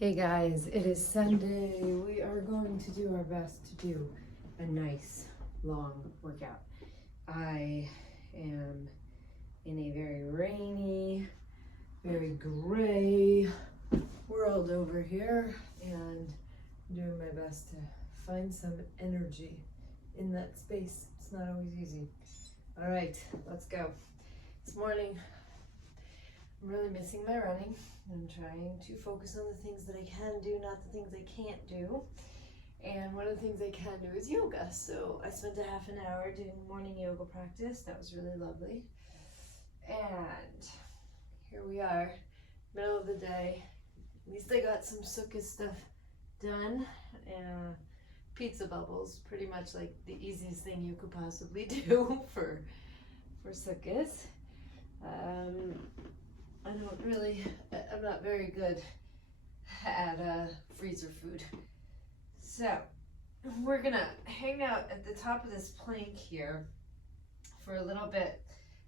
Hey guys, it is Sunday. We are going to do our best to do a nice long workout. I am in a very rainy, very gray world over here and I'm doing my best to find some energy in that space. It's not always easy. All right, let's go. This morning, I'm really missing my running. I'm trying to focus on the things that I can do, not the things I can't do. And one of the things I can do is yoga. So I spent a half an hour doing morning yoga practice. That was really lovely. And here we are, middle of the day. At least I got some Tznius stuff done. Pizza bubbles, pretty much like the easiest thing you could possibly do for Tznius. I'm not very good at freezer food. So we're gonna hang out at the top of this plank here for a little bit.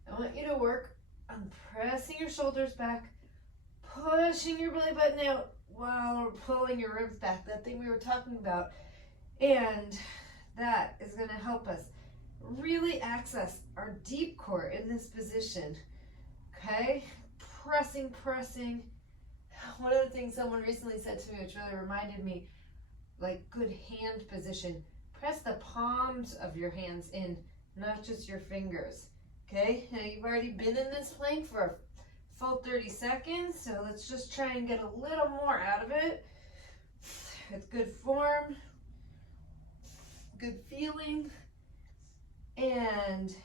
I want you to work on pressing your shoulders back, pushing your belly button out while pulling your ribs back, that thing we were talking about. And that is gonna help us really access our deep core in this position, okay? Pressing. One of the things someone recently said to me, which really reminded me, like good hand position. Press the palms of your hands in, not just your fingers. Okay, now you've already been in this plank for a full 30 seconds, so let's just try and get a little more out of it. With good form, good feeling, and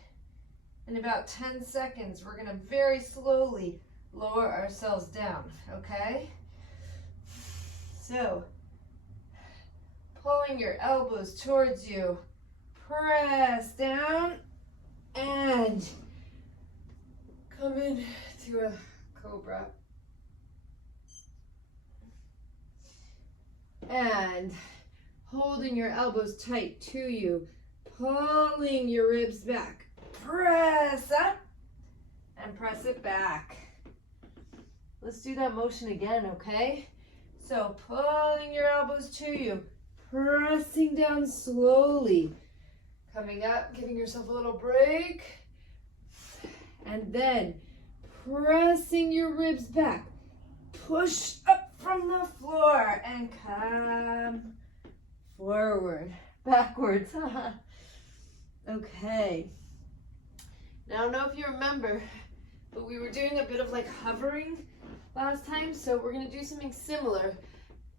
in about 10 seconds, we're gonna very slowly lower ourselves down, okay? So, pulling your elbows towards you, press down, and come into a cobra. And holding your elbows tight to you, pulling your ribs back. Press up and press it back. Let's do that motion again, okay? So pulling your elbows to you, pressing down slowly, coming up, giving yourself a little break, and then pressing your ribs back. Push up from the floor and come forward, backwards. Okay. Now, I don't know if you remember, but we were doing a bit of like hovering last time, so we're going to do something similar.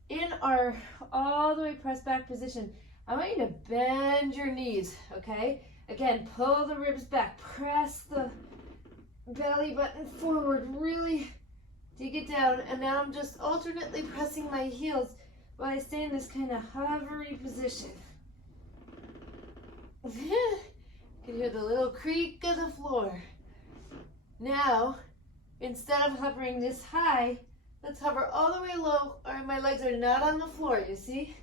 In our all the way pressed back position, I want you to bend your knees, okay? Again, pull the ribs back, press the belly button forward, really dig it down, and now I'm just alternately pressing my heels while I stay in this kind of hovery position. You can hear the little creak of the floor. Now, instead of hovering this high, let's hover all the way low. All right, my legs are not on the floor, you see?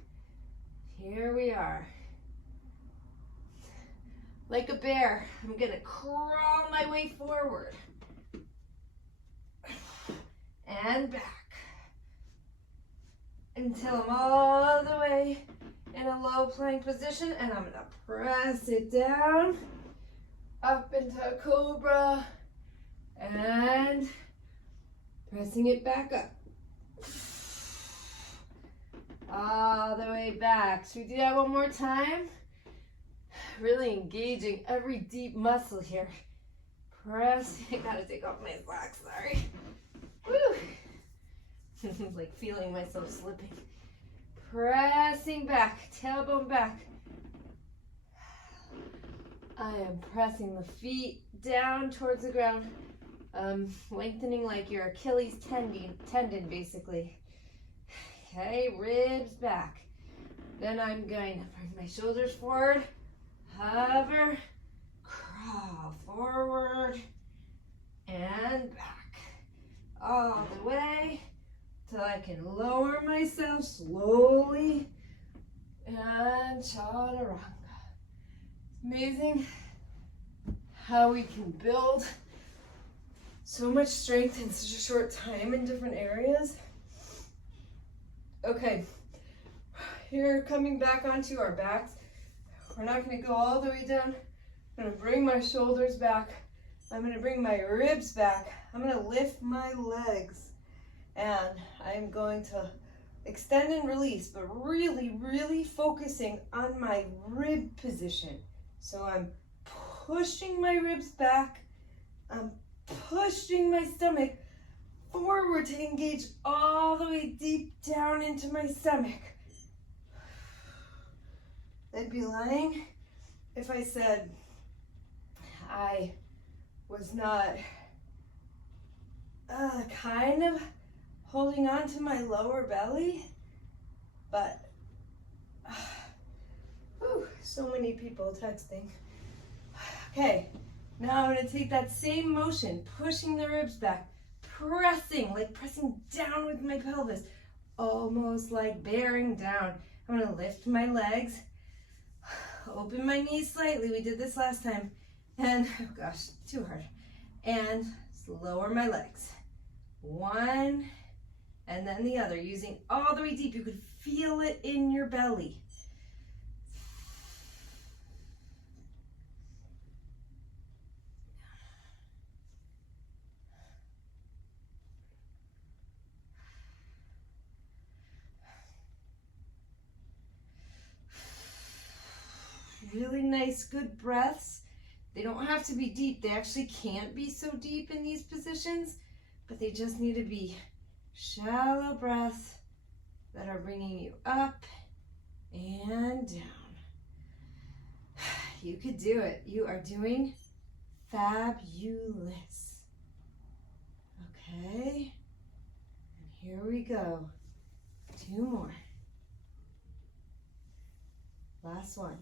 Here we are. Like a bear, I'm gonna crawl my way forward. And back. Until I'm all the way in a low plank position, and I'm gonna press it down, up into a cobra, and pressing it back up. All the way back. Should we do that one more time? Really engaging every deep muscle here. Press. I gotta take off my socks, sorry. Woo! Like feeling myself slipping. Pressing back, tailbone back. I am pressing the feet down towards the ground. Lengthening like your Achilles tendon basically. Okay, ribs back. Then I'm going to bring my shoulders forward, hover, crawl forward, and back. All the way till I can lower myself slowly and chaturanga. Amazing how we can build so much strength in such a short time in different areas. Okay, here coming back onto our backs. We're not going to go all the way down. I'm going to bring my shoulders back. I'm going to bring my ribs back. I'm going to lift my legs. And I'm going to extend and release, but really, really focusing on my rib position. So I'm pushing my ribs back. I'm pushing my stomach forward to engage all the way deep down into my stomach. I'd be lying if I said I was not kind of holding on to my lower belly, but so many people texting. Okay, now I'm going to take that same motion, pushing the ribs back, pressing down with my pelvis, almost like bearing down. I'm going to lift my legs, open my knees slightly. We did this last time. And, oh gosh, too hard. And lower my legs. One, and then the other, using all the way deep. You could feel it in your belly. Really nice, good breaths. They don't have to be deep. They actually can't be so deep in these positions, but they just need to be shallow breaths that are bringing you up and down. You could do it. You are doing fabulous. Okay, and here we go. 2 more. Last one.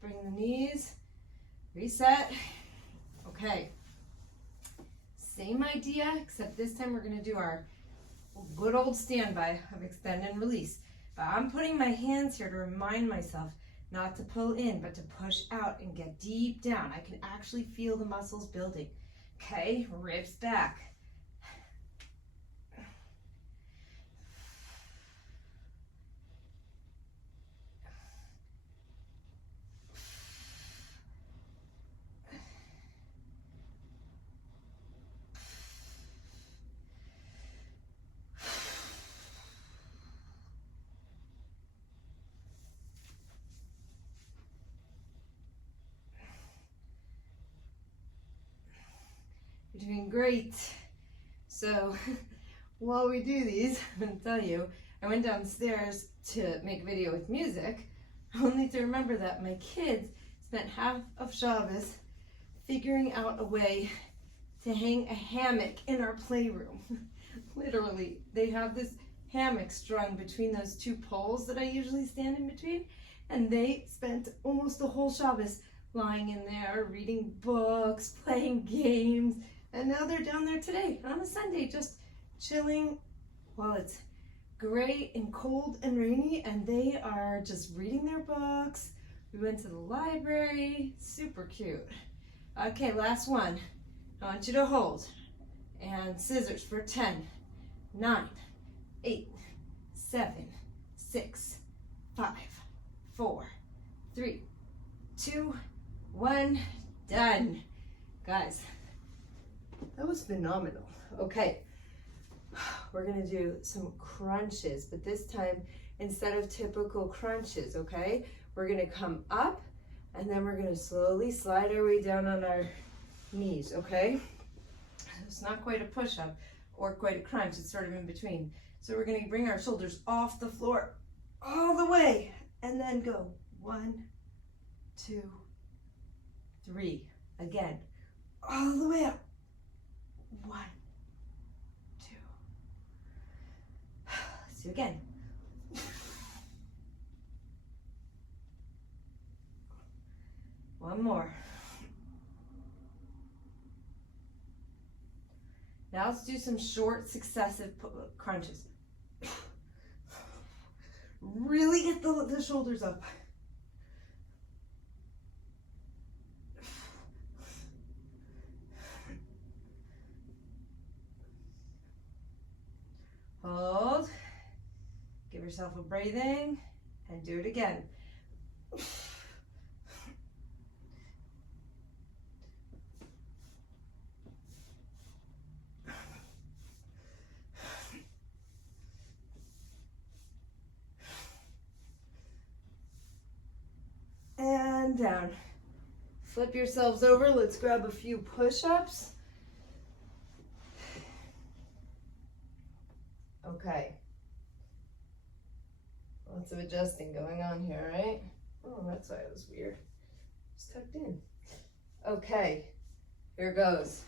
Bring the knees, reset. Okay, same idea, except this time we're gonna do our good old standby of extend and release. But I'm putting my hands here to remind myself not to pull in, but to push out and get deep down. I can actually feel the muscles building. Okay, ribs back. You're doing great. So while we do these, I'm going to tell you, I went downstairs to make a video with music, only to remember that my kids spent half of Shabbos figuring out a way to hang a hammock in our playroom. Literally, they have this hammock strung between those 2 poles that I usually stand in between, and they spent almost the whole Shabbos lying in there, reading books, playing games, and now they're down there today on a Sunday just chilling while it's gray and cold and rainy, and they are just reading their books. We went to the library, super cute. Okay, last one. I want you to hold, and scissors for 10, 9, 8, 7, 6, 5, 4, 3, 2, 1, done. Guys, that was phenomenal. Okay, we're gonna do some crunches, but this time, instead of typical crunches, okay, we're gonna come up and then we're gonna slowly slide our way down on our knees, okay? It's not quite a push-up or quite a crunch, it's sort of in between. So we're gonna bring our shoulders off the floor all the way and then go 1, 2, 3. Again, all the way up. 1, 2. Let's do again. One more. Now let's do some short successive crunches. Really get the shoulders up. yourself a breathing and do it again. And down. Flip yourselves over. Let's grab a few push-ups. Okay. Lots of adjusting going on here, right? Oh, that's why it was weird. It's tucked in. Okay, here goes.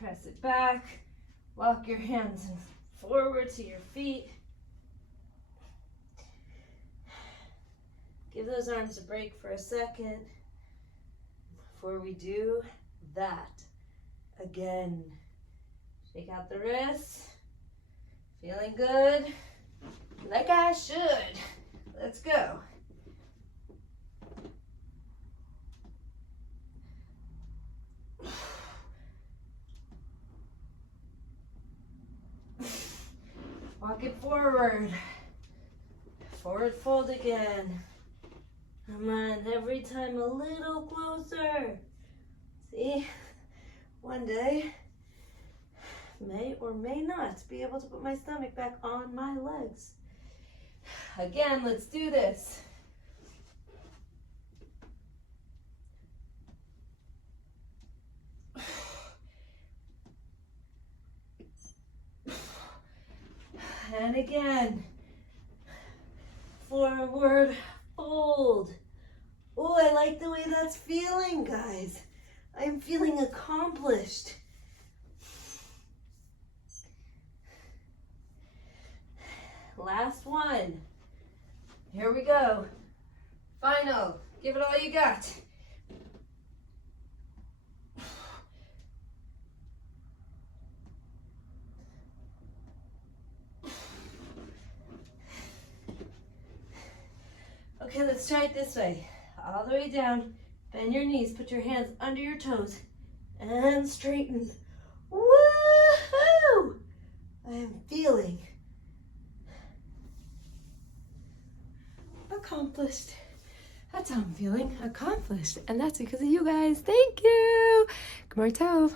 Press it back. Walk your hands forward to your feet. Give those arms a break for a second before we do that again. Shake out the wrists. Feeling good? Like I should. Let's go. Walk it forward. Forward fold again. Come on, every time a little closer. See, one day, may or may not be able to put my stomach back on my legs. Again, let's do this. And again, forward fold. Oh, I like the way that's feeling, guys. I'm feeling accomplished. Last one. Here we go. Final. Give it all you got. Okay, let's try it this way. All the way down. Bend your knees. Put your hands under your toes. And straighten. Woohoo! I am feeling accomplished. That's how I'm feeling. Accomplished. And that's because of you guys. Thank you. Gmar Tov.